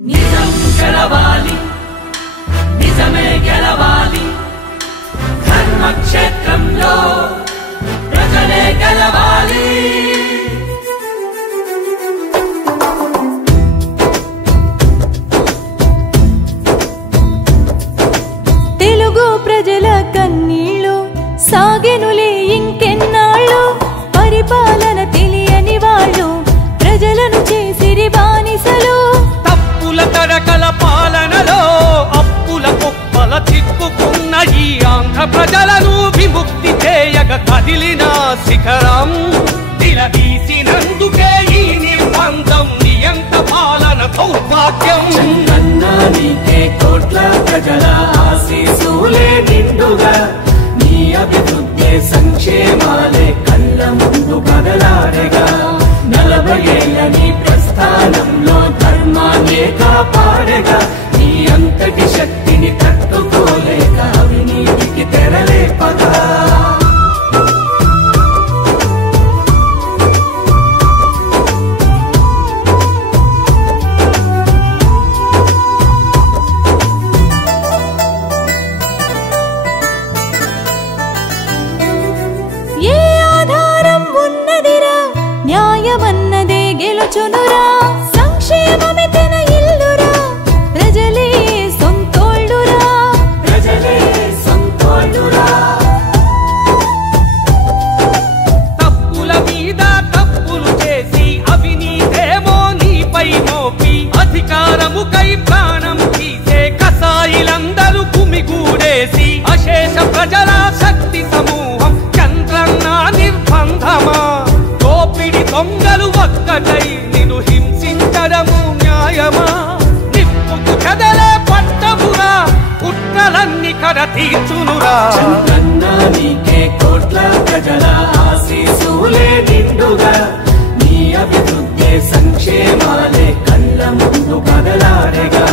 నిజం గెలవాలి, నిజమే గెలవాలి, ధర్మక్షేత్రంలో ప్రజలే గెలవాలి. తెలుగు ప్రజల కన్నీళ్ళు సాగెనులే ఇంకెన్నాళ్ళు, పరిపాలన తెలియని వాళ్ళు ప్రజలను చేసిరి బానిసలు. తప్పుల తడకల పాలనలో అప్పుల కుప్పల చిక్కుకున్న ఈ ఆంధ్ర ప్రజలను విముక్తి చేయగ కదిలిన శిఖరం, నిలదీసినందుకే ఈ నిర్బంధం నియంత పాలన దౌర్భాగ్యం. నీకే కోట్ల ప్రజల ఆశీస్సులే నిండుగా, నీ అభివృద్ధి సంక్షేమాలే కళ్ళ ముందు కదలాడగా, 40 ఏళ్ల నీ ప్రస్థానంలో ధర్మాన్నే కాపాడగా, నీ అంతటి శక్తిని తట్టుకోలేక అవినీతికి తెరలేపగా. న్యాయమన్నదే గెలుచునురా, సంక్షేమమే తన ఇల్లురా, ప్రజలే సొంతోళ్ళురా, ప్రజలే సొంతోళ్ళురా. తప్పుల మీద తప్పులు చేసి అవినీతేమో నీపై మోపి, అధికారముకై ప్రాణం తీసే కసాయిలందరూ కుమిగూడేసి, అశేష ప్రజల శక్తి సమూహం చంద్రన్న నిర్బంధమా, దొంగలు ఒక్కటై నిన్ను హింసించడము న్యాయమా, నిప్పుకు కదలే పట్టమురా, కుట్రలన్నీ కడ తీర్చునురా. నీకే కోట్ల ప్రజల ఆశీస్సులే నిండుగా, నీ అభివృద్ధి సంక్షేమాలే కళ్ళ ముందు కదలాడగా,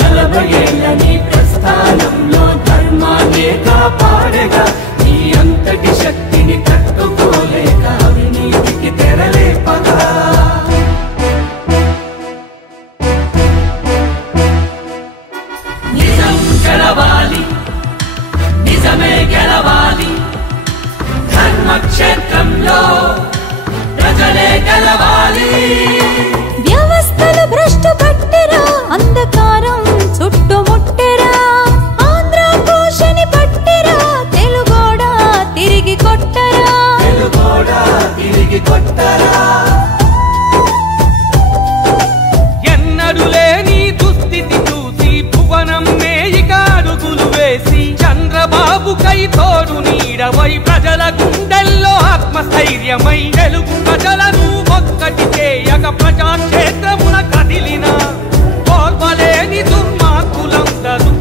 40 ఏళ్ల నీ ప్రస్థానంలో ధర్మాన్నే కాపాడగా, నీ అంతటి శక్తిని తట్టుకోలేక అవినీతికి తెరలేపగా. నిజం గెలవాలి, నిజమే గెలవాలి, ధర్మక్షేత్రంలో ప్రజలే గెలవాలి. వ్యవస్థలు భ్రష్టు పట్టెరా, అంధకారం చుట్టుముట్టెరా, ఆంధ్ర కోశని పట్టెరా, తెలుగోడా తిరిగి కొట్టరా, తెలుగోడా తిరిగి కొట్టరా. ఎన్నడు లేని దుస్థితి చూసి భువనం మేయిక అడుగులు వేసి, చంద్రబాబుకై తోడు నీడవై ప్రజల గుండెల్లో ఆత్మస్థైర్యమై, తెలుగు ప్రజలను ఒక్కటి చేయక ప్రజాక్షేత్రమున కదిలిన ఓర్వలేని దుర్మార్గులందరూ.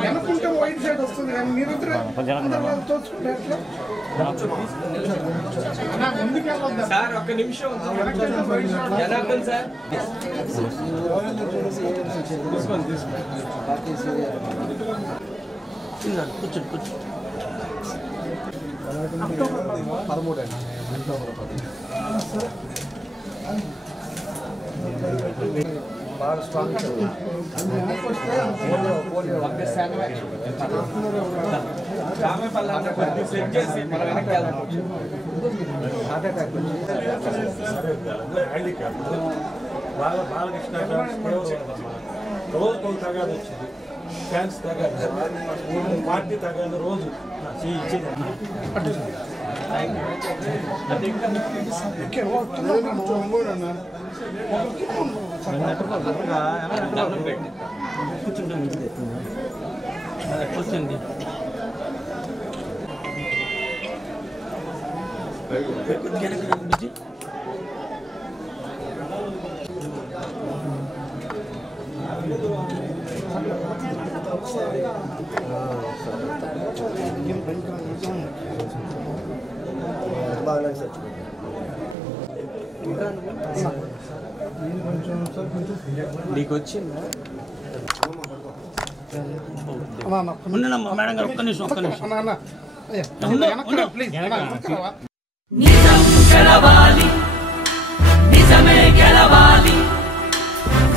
వెనకుంటే వైట్ సైడ్ వస్తుంది కానీ మీరు తోచుకుంటే సార్ ఒక్క నిమిషం జనార్దన్ సార్ కూర్చోండి కూర్చోండి. అక్టోబర్ 13 బాగా స్ట్రాంగ్ బాలకృష్ణ రోజు తగాదు వచ్చింది, ఫ్యాన్స్ తగాదు, పార్టీ తగాదు, రోజు కూర్చోండి. నీకు వచ్చిందా మేడం గారు ఒక్క నిమిషం నిజం గెలవాలి, నిజమే గెలవాలి,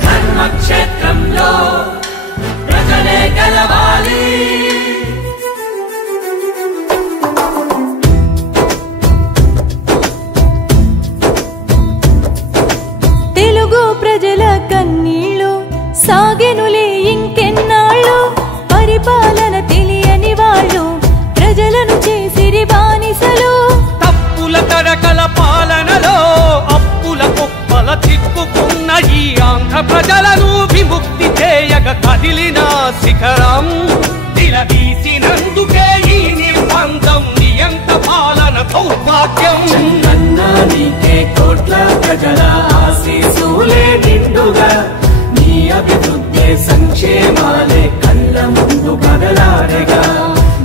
ధర్మక్షేత్రంలో ప్రజలే గెలవాలి. తెలుగు ప్రజల కన్నీళ్ళు సాగెనులే ఇంకెన్నాళ్ళు, పరిపాలన తెలియని వాళ్ళు ప్రజలను చేసిరి బానిసలు. తప్పుల తరకల పాలనలో అప్పుల కుప్పల చిక్కుకున్న ఈ ఆంధ్ర ప్రజలను విముక్తి చేయగ కదిలిన శిఖరం నిలదీసినందుకే ఈ నిర్బంధం నియంత పాలన సౌభాగ్యం. నీకే కోట్ల ప్రజల ఆశీసులే నిండుగా, నీ అభివృద్ధి సంక్షేమాలే కళ్ళ ముందు కదలాడగా.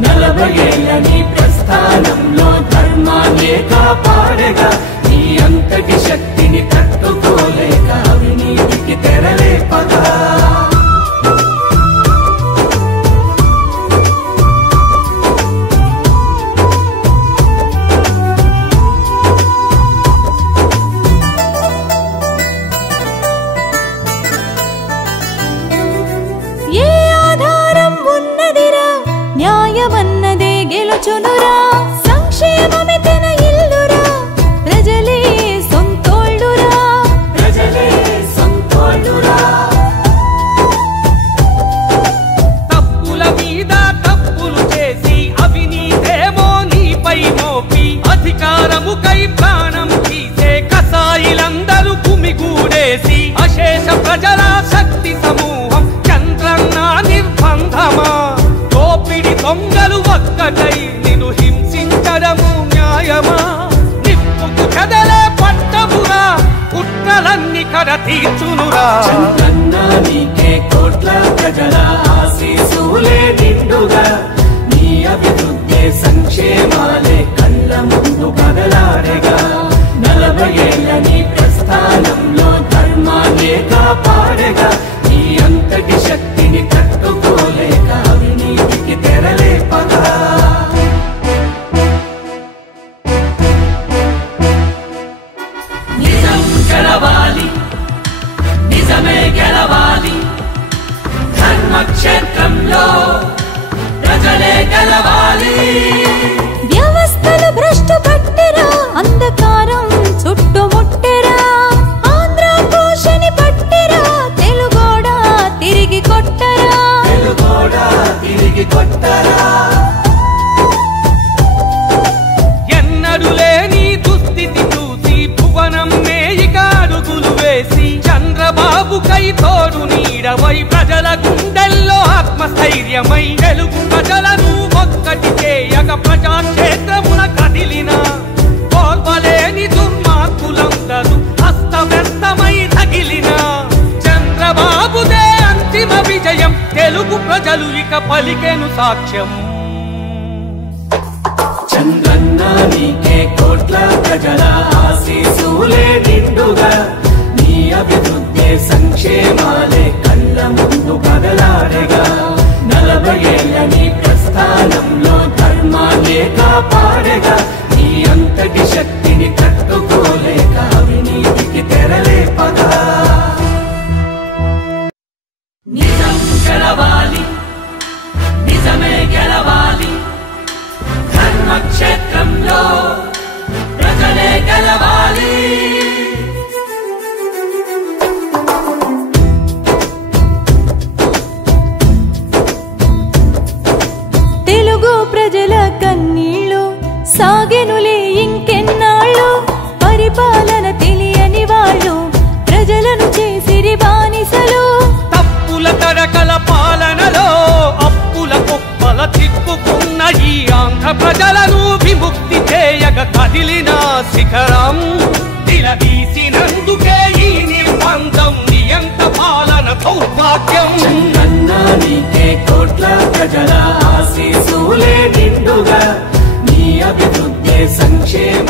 40 ఏళ్ల నీ ప్రస్థానంలో ధర్మాన్నే కాపాడగా, నీ అంతటి శక్తిని తట్టుకోలేక అవినీతికి తెరలేపగా. ఏ ఆధారం ఉన్నదిరా, న్యాయమన్నదే గెలుచునురా, సంక్షేమమే తన ఇల్లురా, ప్రజలే సొంతోళ్ళురా, ప్రజలే సొంతోళ్ళురా. తప్పుల మీద తప్పులు చేసి అవినీతేమో నీపై మోపి అధికారముకై ప్రాణం తీసే కసాయిలందరూ గుమిగూడేసి అశేష ప్రజల శక్తి సమూహం చంద్రన్న నిర్బంధమా. దోపిడి దొంగలు ఒక్కటై నిన్ను హింసించడము న్యాయమా. నిప్పుకు కదలే పట్టమురా, కుట్రలన్నీ కడ తీర్చునురా. చంద్రన్నా నీకే కోట్ల ప్రజల ఆశీసులే నిండుగా, నీ అభివృద్ధి సంక్షేమాలే కళ్ళ ముందు కదలాడగా. 40 ఏళ్ల నీ ప్రస్థానంలో ధర్మాన్నే కాపాడగా, నీ అంతటి శక్తిని తట్టుకోలేక అవినీతికి తెరలేపగా. నిజం గెలవాలి, నిజమే గెలవాలి, ధర్మక్షేత్రంలో ప్రజలే గెలవాలి. వ్యవస్థలు భ్రష్టు పట్టెరా, అంధకారం చుట్టుముట్టెరా, ఆంధ్ర కోశని పట్టెరా, తెలుగోడా తిరిగి కొట్టరా, తెలుగోడా తిరిగి కొట్టరా. ఎన్నడు లేని దుస్థితి చూసి భువనం మేయిక అడుగులు వేసి చంద్రబాబుకై తోడు నీడవై ప్రజల గుండెల్లో ఆత్మస్థైర్యమై తెలుగు ప్రజలను ఒక్కటి చేయక ప్రజాక్షేత్రమున కదిలిన కోల్వలేని దుర్మార్గులందరూ అస్తవ్యస్తమై తగిలిన చంద్రబాబుదే అంతిమ విజయం. తెలుగు ప్రజలు ఇక పలికెను సాక్ష్యం. చంద్రన్నా నీకే కోట్ల ప్రజల ఆశీసులే నిండుగా, నీ అభివృద్ధి సంక్షేమాలే కళ్ళ ముందు కదలాడగా. 40 ఏళ్ల నీ ప్రస్థానంలో ధర్మాన్నే కాపాడగా, నీ అంతటి శక్తిని తట్టుకోలేక అవినీతికి తెరలేపగా. నిజం గెలవాలి, నిజమే గెలవాలి, ధర్మక్షేత్రంలో ప్రజలే గెలవాలి. తెలుగు ప్రజల కన్నీళ్ళు సాగెనులే ఇంకెన్నాళ్ళు, పరిపాలన తెలియని వాళ్ళు ప్రజలను చేసిరి బానిసలు. తప్పుల తరకల పాలనలో అప్పుల కుప్పల చిక్కుకున్న ఈ ఆంధ్ర ప్రజలను విముక్తి చేయగ కదిలిన శిఖరం నిలదీసినందుకే ఈ నిర్బంధం నియంత పాలన సౌభాగ్యం. చంద్రన్నా నీకే కోట్ల ప్రజల ఆశీసులే నిండుగా, నీ అభివృద్ధి సంక్షేమ